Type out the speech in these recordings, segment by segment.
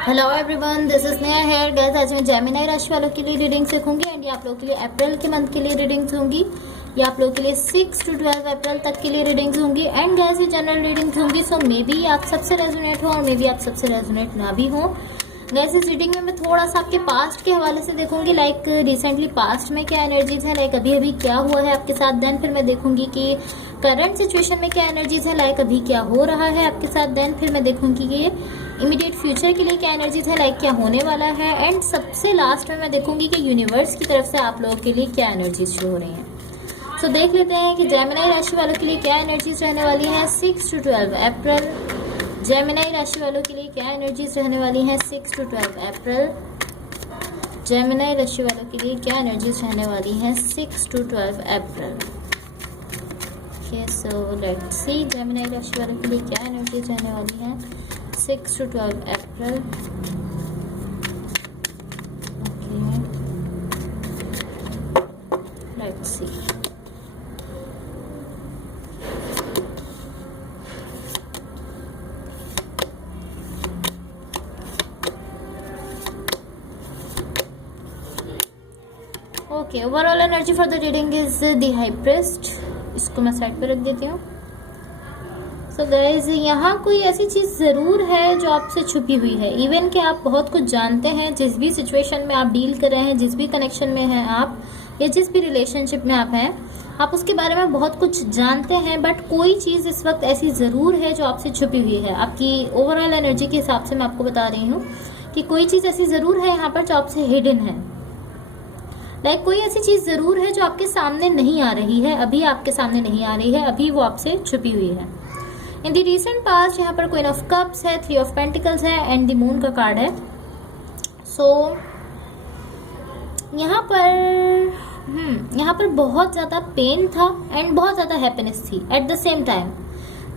Hello everyone, this is Neha hair guys. आज मैं Gemini राशि वालों के लिए रीडिंग सीखूंगी एंड ये आप लोगों के लिए अप्रैल के मंथ के लिए रीडिंग्स होंगी। ये आप लोगों के लिए 6 to 12 अप्रैल तक के लिए रीडिंग्स होंगी एंड गाइस ये जनरल रीडिंग्स होंगी। सो मे बी आप सबसे रेजोनेट हो और मे बी आप सबसे रेजोनेट ना भी हो। गाइस इस रीडिंग में मैं थोड़ा सा आपके पास्ट के हवाले से देखूंगी, लाइक रिसेंटली पास्ट में क्या एनर्जीज है, लाइक अभी अभी क्या हुआ है आपके साथ। देन फिर मैं देखूंगी कि करंट सिचुएशन में क्या एनर्जीज है, लाइक अभी क्या हो रहा है आपके साथ। देन फिर मैं देखूंगी कि ये इमीडिएट फ्यूचर के लिए क्या एनर्जीज है, लाइक क्या होने वाला है। एंड सबसे लास्ट में मैं देखूंगी कि यूनिवर्स की तरफ से आप लोगों के लिए क्या एनर्जीज शो हो रही हैं। सो देख लेते हैं कि जेमिनी राशि वालों के लिए क्या एनर्जीज रहने वाली हैं 6 to 12 अप्रैल। जेमिनी राशि वालों के लिए क्या एनर्जीज रहने वाली हैं 6 to 12 अप्रैल। जेमिनी राशि वालों के लिए क्या एनर्जीज रहने वाली हैं 6 to 12 April. Okay, so let's see Gemini राशि वालों के लिए क्या एनर्जीज रहने वाली हैं 6 to 12 April. Okay, let's see. Okay, overall energy for the reading is the high priest. इसको मैं साइड पे रख देती हूँ। सो गाइज यहाँ कोई ऐसी चीज़ ज़रूर है जो आपसे छुपी हुई है। इवन कि आप बहुत कुछ जानते हैं, जिस भी सिचुएशन में आप डील कर रहे हैं, जिस भी कनेक्शन में हैं आप, या जिस भी रिलेशनशिप में आप हैं, आप उसके बारे में बहुत कुछ जानते हैं। बट कोई चीज़ इस वक्त ऐसी ज़रूर है जो आपसे छुपी हुई है। आपकी ओवरऑल एनर्जी के हिसाब से मैं आपको बता रही हूँ कि कोई चीज़ ऐसी ज़रूर है यहाँ पर जो आपसे हिडन है। लाइक कोई ऐसी चीज़ ज़रूर है जो आपके सामने नहीं आ रही है, अभी आपके सामने नहीं आ रही है, अभी वो आपसे छुपी हुई है। इन द रिसेंट पास्ट यहाँ पर क्वीन ऑफ कप्स है, 3 ऑफ पेंटिकल्स है एंड द मून का कार्ड है। सो यहाँ पर बहुत ज़्यादा पेन था एंड बहुत ज़्यादा हैप्पीनेस थी at the same time.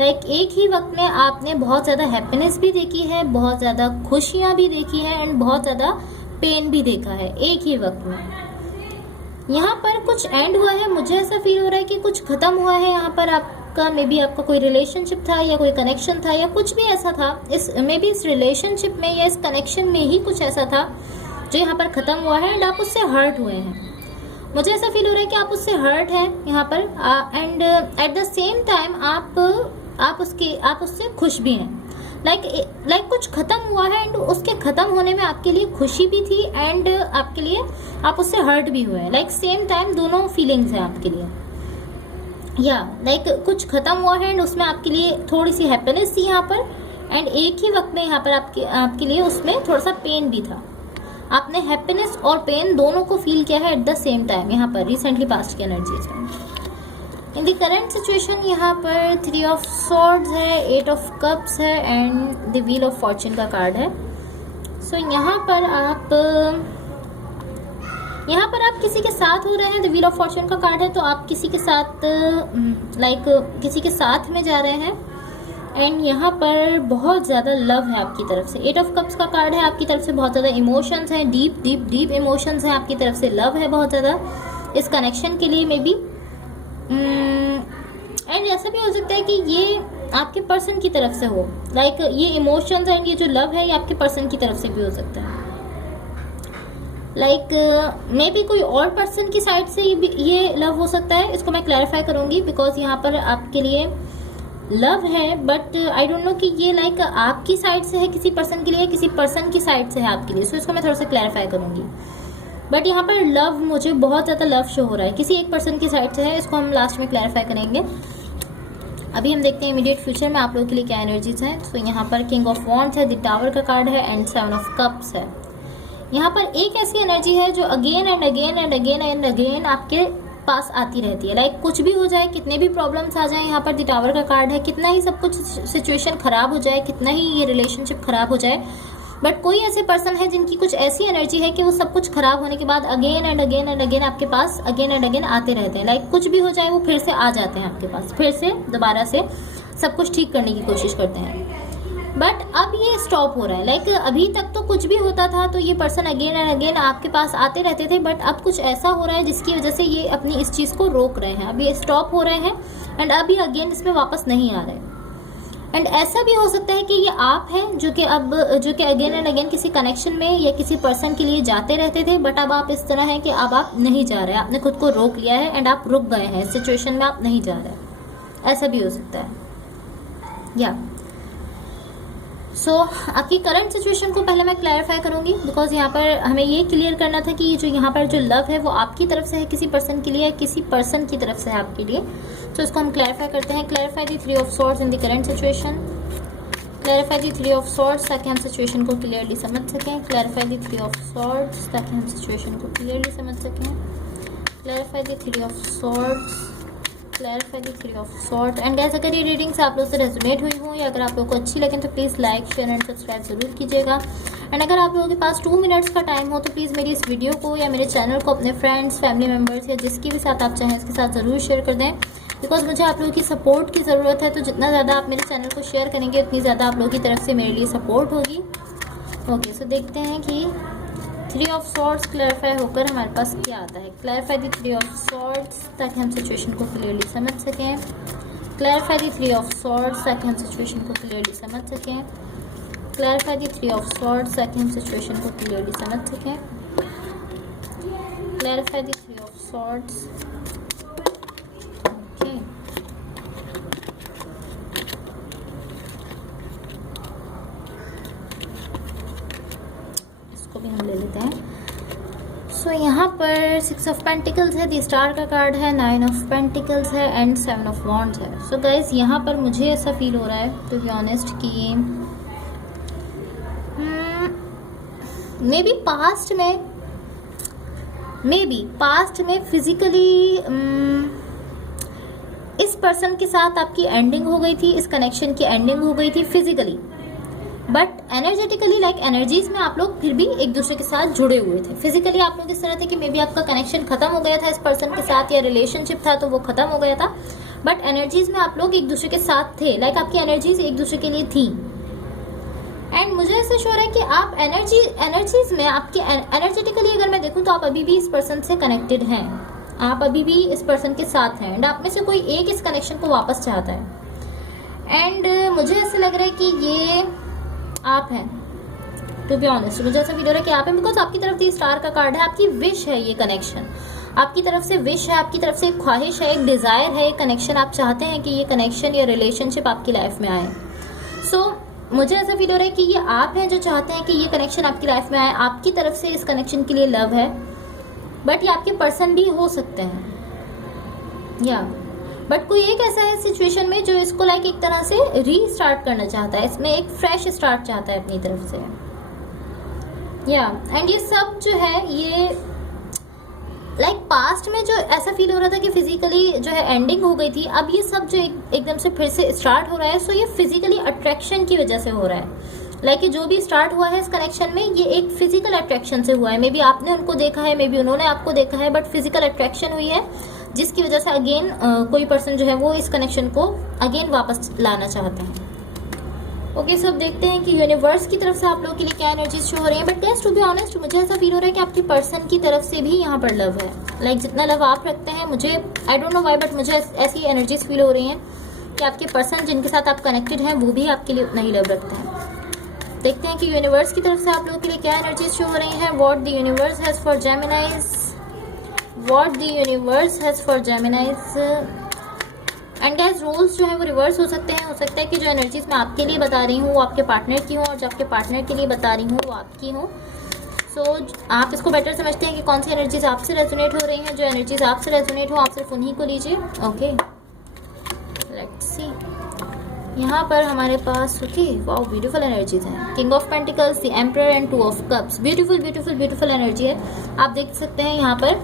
Like एक ही वक्त में आपने बहुत ज़्यादा हैप्पीनेस भी देखी है, बहुत ज़्यादा खुशियाँ भी देखी हैं एंड बहुत ज़्यादा पेन भी देखा है एक ही वक्त में। यहाँ पर कुछ एंड हुआ है, मुझे ऐसा फील हो रहा है कि कुछ खत्म हुआ है यहाँ पर आपका। मे बी आपका कोई रिलेशनशिप था या कोई कनेक्शन था या कुछ भी ऐसा था, मे बी इस रिलेशनशिप में या इस कनेक्शन में ही कुछ ऐसा था जो यहाँ पर खत्म हुआ है एंड आप उससे हर्ट हुए हैं। मुझे ऐसा फील हो रहा है कि आप उससे हर्ट हैं यहाँ पर and at the same time आप उससे खुश भी हैं। लाइक कुछ खत्म हुआ है एंड उसके खत्म होने में आपके लिए खुशी भी थी एंड आपके लिए आप उससे हर्ट भी हुए हैं। लाइक सेम टाइम दोनों फीलिंग्स हैं आपके लिए। या लाइक कुछ खत्म हुआ है एंड उसमें आपके लिए थोड़ी सी हैप्पीनेस थी यहाँ पर एंड एक ही वक्त में यहाँ पर आपके लिए उसमें थोड़ा सा पेन भी था। आपने हैप्पीनेस और पेन दोनों को फील किया है एट द सेम टाइम यहाँ पर रिसेंटली पास्ट की एनर्जीज में। इन द करंट सिचुएशन यहाँ पर 3 ऑफ सॉर्ड्स है, 8 ऑफ कप्स है and the wheel of Fortune का कार्ड है। सो यहाँ पर आप किसी के साथ हो रहे हैं। द व्हील ऑफ फॉर्च्यून का कार्ड है, तो आप किसी के साथ किसी के साथ में जा रहे हैं एंड यहाँ पर बहुत ज़्यादा लव है आपकी तरफ से। 8 ऑफ कप्स का कार्ड है, आपकी तरफ से बहुत ज़्यादा इमोशंस हैं, डीप डीप डीप इमोशंस हैं आपकी तरफ से, लव है बहुत ज़्यादा इस कनेक्शन के लिए मे बी। एंड ऐसा भी हो सकता है कि ये आपके पर्सन की तरफ से हो। लाइक ये इमोशंस एंड ये जो लव है ये आपके पर्सन की तरफ से भी हो सकता है। लाइक मे बी कोई और पर्सन की साइड से ये लव हो सकता है। इसको मैं क्लैरिफाई करूंगी बिकॉज यहाँ पर आपके लिए लव है, बट आई डोंट नो कि ये लाइक आपकी साइड से है किसी पर्सन के लिए, किसी पर्सन की साइड से है आपके लिए। सो इसको मैं थोड़ा सा क्लैरिफाई करूंगी। बट यहाँ पर लव, मुझे बहुत ज़्यादा लव शो हो रहा है, किसी एक पर्सन की साइड से है। इसको हम लास्ट में क्लैरिफाई करेंगे। अभी हम देखते हैं इमीडिएट फ्यूचर में आप लोगों के लिए क्या एनर्जीज हैं। सो यहाँ पर किंग ऑफ वॉन्ड्स है, द टावर का कार्ड है एंड 7 ऑफ कप्स है। यहाँ पर एक ऐसी एनर्जी है जो again and again and again and again आपके पास आती रहती है। लाइक कुछ भी हो जाए, कितने भी प्रॉब्लम्स आ जाए, यहाँ पर द टावर का कार्ड है, कितना ही सब कुछ सिचुएशन खराब हो जाए, कितना ही ये रिलेशनशिप खराब हो जाए, बट कोई ऐसे पर्सन है जिनकी कुछ ऐसी एनर्जी है कि वो सब कुछ खराब होने के बाद again and again and again आपके पास अगेन एंड अगेन आते रहते हैं। लाइक कुछ भी हो जाए वो फिर से आ जाते हैं आपके पास, फिर से दोबारा से सब कुछ ठीक करने की कोशिश करते हैं। बट अब ये स्टॉप हो रहा है। लाइक अभी तक तो कुछ भी होता था तो ये पर्सन अगेन एंड अगेन आपके पास आते रहते थे, बट अब कुछ ऐसा हो रहा है जिसकी वजह से ये अपनी इस चीज़ को रोक रहे हैं। अब ये स्टॉप हो रहे हैं एंड अब ये अगेन इसमें वापस नहीं आ रहे। एंड ऐसा भी हो सकता है कि ये आप हैं जो कि अगेन एंड अगेन किसी कनेक्शन में या किसी पर्सन के लिए जाते रहते थे, बट अब आप इस तरह हैं कि अब आप नहीं जा रहे, आपने खुद को रोक लिया है एंड आप रुक गए हैं इस सिचुएशन में, आप नहीं जा रहे। ऐसा भी हो सकता है या सो आपकी करंट सिचुएशन को पहले मैं क्लैरिफाई करूंगी, बिकॉज यहाँ पर हमें ये क्लियर करना था कि जो यहाँ पर जो लव है वो आपकी तरफ से है किसी पर्सन के लिए, किसी पर्सन की तरफ से है आपके लिए। तो इसको हम क्लैरिफाई करते हैं। Clarify the 3 of swords in the current situation. Clarify the 3 of swords ताकि हम सिचुएशन को क्लियरली समझ सकें। क्लैरिफाई दी 3 ऑफ सॉर्ड्स ताकि हम सिचुएशन को क्लियरली समझ सकें। Clarify the 3 of swords. Clarify the 3 of sword. And guys, अगर ये रीडिंग्स आप लोग से रेजोनेट हुई हो या अगर आप लोग को अच्छी लगे तो please like share and subscribe जरूर कीजिएगा। एंड अगर आप लोगों के पास 2 मिनट्स का टाइम हो तो प्लीज़ मेरी इस वीडियो को या मेरे चैनल को अपने फ्रेंड्स, फैमिली मेम्बर्स या जिसके भी साथ आप चाहें उसके साथ ज़रूर शेयर कर दें, बिकॉज मुझे आप लोगों की सपोर्ट की ज़रूरत है। तो जितना ज़्यादा आप मेरे चैनल को शेयर करेंगे उतनी ज़्यादा आप लोगों की तरफ से मेरे लिए सपोर्ट होगी। ओके, सो देखते हैं कि 3 ऑफ सॉर्ड्स क्लैरिफाई होकर हमारे पास क्या आता है। क्लैरिफाई दी 3 ऑफ सॉर्ड्स ताकि हम सिचुएशन को क्लियरली समझ सकें। क्लैरिफाई दी 3 ऑफ सॉर्ड्स ताकि हम सिचुएशन को क्लियरली समझ सकें। क्लैरिफाई दी 3 ऑफ सॉर्ड्स ताकि हम सिचुएशन को क्लियरली समझ सकें। Clarify the 3 of swords. Okay, इसको भी हम ले लेते हैं। सो यहाँ पर 6 ऑफ पेंटिकल्स है, दी स्टार का कार्ड है, 9 ऑफ पेंटिकल्स है एंड 7 ऑफ वॉन्ड्स है। सो गाइज, यहाँ पर मुझे ऐसा फील हो रहा है टू बी ऑनेस्ट कि मे बी पास्ट में फिजिकली इस पर्सन के साथ आपकी एंडिंग हो गई थी, इस कनेक्शन की एंडिंग हो गई थी physically, but energetically like energies में आप लोग फिर भी एक दूसरे के साथ जुड़े हुए थे। फिजिकली आप लोग इस तरह थे कि मे बी आपका कनेक्शन खत्म हो गया था इस पर्सन के साथ या रिलेशनशिप था तो वो खत्म हो गया था, बट एनर्जीज में आप लोग एक दूसरे के साथ थे, लाइक आपकी एनर्जीज एक दूसरे के लिए थी। एंड मुझे ऐसा श्योर है कि आप एनर्जीज में आपकी एनर्जेटिकली अगर मैं देखूं तो आप अभी भी इस पर्सन से कनेक्टेड हैं, आप अभी भी इस पर्सन के साथ हैं एंड आप में से कोई एक इस कनेक्शन को वापस चाहता है। एंड मुझे ऐसा लग रहा है कि ये आप हैं, टू बी ऑनेस्ट मुझे ऐसा फील हो रहा है कि आप हैं, बिकॉज आपकी तरफ से स्टार का कार्ड है, आपकी विश है ये कनेक्शन, आपकी तरफ से विश है, आपकी तरफ से एक ख्वाहिश है, एक डिजायर है, एक कनेक्शन आप चाहते हैं कि ये कनेक्शन या रिलेशनशिप आपकी लाइफ में आए। सो मुझे ऐसा फील हो रहा है कि ये आप हैं जो चाहते हैं कि ये कनेक्शन आपकी लाइफ में आए, आपकी तरफ से इस कनेक्शन के लिए लव है, बट ये आपके पर्सन भी हो सकते हैं या बट कोई एक ऐसा है सिचुएशन में जो इसको लाइक एक तरह से रीस्टार्ट करना चाहता है, इसमें एक फ्रेश स्टार्ट चाहता है अपनी तरफ से या एंड ये सब जो है ये लाइक पास्ट में जो ऐसा फील हो रहा था कि फिजिकली जो है एंडिंग हो गई थी, अब ये सब जो एकदम से फिर से स्टार्ट हो रहा है। सो ये फिजिकली अट्रैक्शन की वजह से हो रहा है, लाइक जो भी स्टार्ट हुआ है इस कनेक्शन में ये एक फिजिकल अट्रैक्शन से हुआ है। मे बी आपने उनको देखा है, मे बी उन्होंने आपको देखा है, बट फिजिकल अट्रैक्शन हुई है जिसकी वजह से अगेन कोई पर्सन जो है वो इस कनेक्शन को अगेन वापस लाना चाहते हैं। ओके, सब देखते हैं कि यूनिवर्स की तरफ से आप लोगों के लिए क्या एनर्जीज शो हो रही है। But guys, to be honest मुझे ऐसा फील हो रहा है कि आपके पर्सन की तरफ से भी यहाँ पर लव है, लाइक जितना लव आप रखते हैं, मुझे I don't know why but मुझे ऐसी एनर्जीज फील हो रही हैं कि आपके पर्सन जिनके साथ आप कनेक्टेड हैं वो भी आपके लिए उतना ही लव रखते हैं। देखते हैं कि यूनिवर्स की तरफ से आप लोगों के लिए क्या एनर्जीज शो हो रही हैं। What the universe has for Geminis, what the universe has for Geminis. And guys, roles जो है वो रिवर्स हो सकते हैं, हो सकता है कि जो एनर्जीज मैं आपके लिए बता रही हूँ वो आपके पार्टनर की हो और जो आपके पार्टनर के लिए बता रही हूँ वो आपकी हो। सो आप इसको बेटर समझते हैं कि कौन सी एनर्जीज आपसे रेजोनेट हो रही हैं। जो एनर्जीज आपसे रेजोनेट हो आप सिर्फ उन्हीं को लीजिए। Okay, let's see. यहाँ पर हमारे पास ओके वाओ ब्यूटीफुल एनर्जीज हैं। King of pentacles, the emperor and 2 of cups. Beautiful beautiful beautiful energy है। आप देख सकते हैं यहाँ पर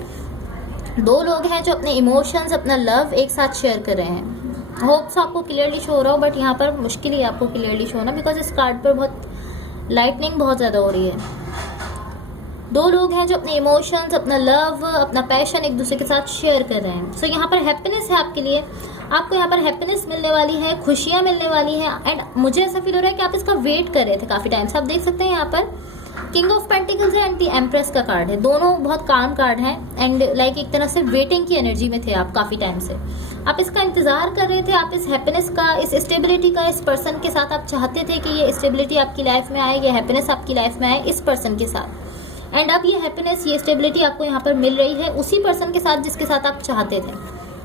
2 लोग हैं जो अपने इमोशंस, अपना लव एक साथ शेयर कर रहे हैं। होप्स आपको क्लियरली शो हो रहा हो, बट यहाँ पर मुश्किल ही आपको क्लियरली शो होना, बिकॉज इस कार्ड पर बहुत लाइटनिंग बहुत ज़्यादा हो रही है। 2 लोग हैं जो अपने इमोशंस, अपना लव, अपना पैशन एक दूसरे के साथ शेयर कर रहे हैं। सो यहाँ पर हैप्पीनेस है आपके लिए, आपको यहाँ पर हैप्पीनेस मिलने वाली है, खुशियाँ मिलने वाली हैं। एंड मुझे ऐसा फील हो रहा है कि आप इसका वेट कर रहे थे काफ़ी टाइम से। आप देख सकते हैं यहाँ पर किंग ऑफ पेंटिकल्स है एंड द एम्प्रेस का कार्ड है, दोनों बहुत काम कार्ड हैं एंड लाइक एक तरह से वेटिंग की एनर्जी में थे आप काफ़ी टाइम से। आप इसका इंतजार कर रहे थे, आप इस हैप्पीनेस का, इस स्टेबिलिटी का इस पर्सन के साथ आप चाहते थे कि ये स्टेबिलिटी आपकी लाइफ में आए, ये हैप्पीनेस आपकी लाइफ में आए इस पर्सन के साथ। एंड अब ये हैप्पीनेस, ये स्टेबिलिटी आपको यहाँ पर मिल रही है उसी पर्सन के साथ जिसके साथ आप चाहते थे।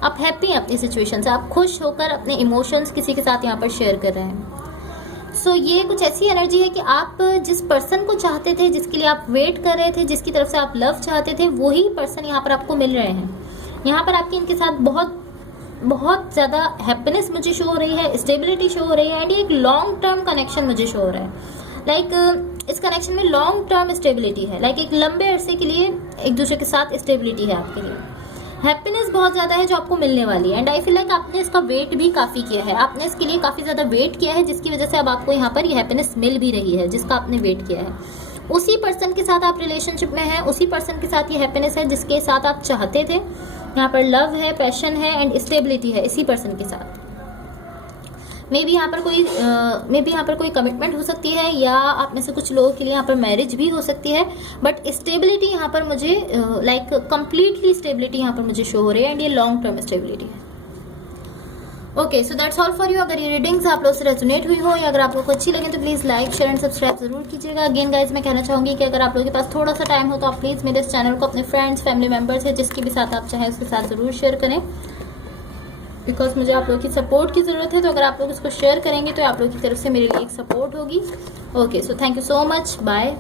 आप हैप्पी हैं अपनी सिचुएशन से, आप खुश होकर अपने इमोशंस किसी के साथ यहाँ पर शेयर कर रहे हैं। सो ये कुछ ऐसी एनर्जी है कि आप जिस पर्सन को चाहते थे, जिसके लिए आप वेट कर रहे थे, जिसकी तरफ से आप लव चाहते थे, वही पर्सन यहाँ पर आपको मिल रहे हैं। यहाँ पर आपकी इनके साथ बहुत बहुत ज़्यादा हैप्पीनेस मुझे शो हो रही है, स्टेबिलिटी शो हो रही है, एंड ये एक लॉन्ग टर्म कनेक्शन मुझे शो हो रहा है। लाइक इस कनेक्शन में लॉन्ग टर्म स्टेबिलिटी है, लाइक एक लंबे अरसे के लिए एक दूसरे के साथ स्टेबिलिटी है आपके लिए। हैप्पीनेस बहुत ज़्यादा है जो आपको मिलने वाली है, एंड आई फील लाइक आपने इसका वेट भी काफ़ी किया है, आपने इसके लिए काफ़ी ज़्यादा वेट किया है, जिसकी वजह से अब आपको यहाँ पर ये हैप्पीनेस मिल भी रही है जिसका आपने वेट किया है। उसी पर्सन के साथ आप रिलेशनशिप में हैं, उसी पर्सन के साथ ये हैप्पीनेस है जिसके साथ आप चाहते थे। यहाँ पर लव है, पैशन है एंड स्टेबिलिटी है इसी पर्सन के साथ। मे बी यहाँ पर कोई कमिटमेंट हो सकती है, या आप में से कुछ लोगों के लिए यहाँ पर मैरिज भी हो सकती है, बट स्टेबिलिटी यहाँ पर मुझे लाइक कंप्लीटली स्टेबिलिटी यहाँ पर मुझे शो हो रही है, एंड ये लॉन्ग टर्म स्टेबिलिटी है। Okay, so that's all for you. अगर ये रीडिंग्स आप लोग से रेजोनेट हुई हो या अगर आप लोग को अच्छी लगे तो please like, share and subscribe जरूर कीजिएगा। अगेन गाइज मैं कहना चाहूँगी कि अगर आप लोगों के पास थोड़ा सा टाइम हो तो आप प्लीज़ मेरे इस चैनल को अपने फ्रेंड्स, फैमिली मेम्बर्स है जिसके भी साथ आप चाहें उसके साथ ज़रूर शेयर करें, बिकॉज मुझे आप लोगों की सपोर्ट की ज़रूरत है। तो अगर आप लोग इसको शेयर करेंगे तो आप लोगों की तरफ से मेरे लिए एक सपोर्ट होगी। Okay, so thank you so much, bye.